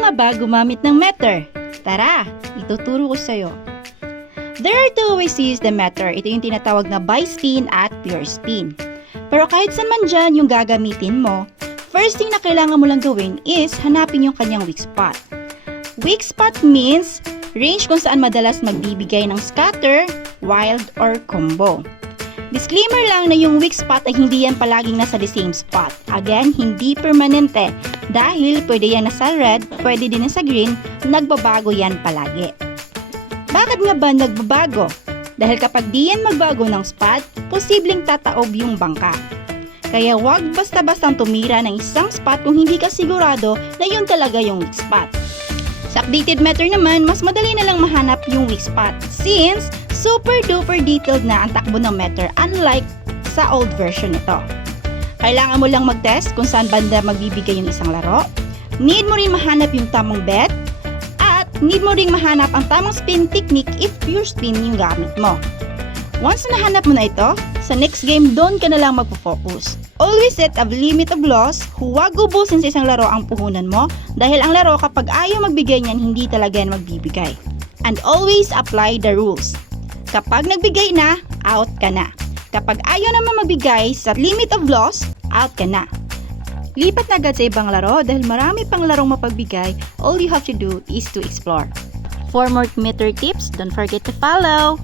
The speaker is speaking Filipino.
nga ba gumamit ng meter? Tara, ituturo ko sa'yo. There are two ways to use the meter. Ito yung tinatawag na bi-spin at pure spin. Pero kahit saan man dyan yung gagamitin mo, first thing na kailangan mo lang gawin is hanapin yung kanyang weak spot. Weak spot means range kung saan madalas magbibigay ng scatter, wild, or combo. Disclaimer lang na yung weak spot ay hindi yan palaging nasa the same spot. Again, hindi permanente. Dahil pwede yan nasa red, pwede din nasa green, nagbabago yan palagi. Bakit nga ba nagbabago? Dahil kapag di yan magbago ng spot, posibleng tataob yung bangka. Kaya wag basta-bastang tumira ng isang spot kung hindi ka sigurado na yun talaga yung weak spot. Sa updated meter naman, mas madali na lang mahanap yung weak spot since super duper detailed na ang takbo ng meter unlike sa old version nito. Kailangan mo lang mag-test kung saan banda magbibigay yung isang laro. Need mo rin mahanap yung tamang bet. At need mo rin mahanap ang tamang spin technique if pure spin yung gamit mo. Once na nahanap mo na ito, sa next game doon ka na lang magpo-focus. Always set a limit of loss, huwag ubusin sa isang laro ang puhunan mo dahil ang laro kapag ayaw magbigay niyan hindi talaga yan magbibigay. And always apply the rules. Kapag nagbigay na, out ka na. Kapag ayaw naman magbigay sa limit of loss, out ka na. Lipat na agad sa ibang laro dahil marami pang larong mapagbigay. All you have to do is to explore. For more meter tips, don't forget to follow!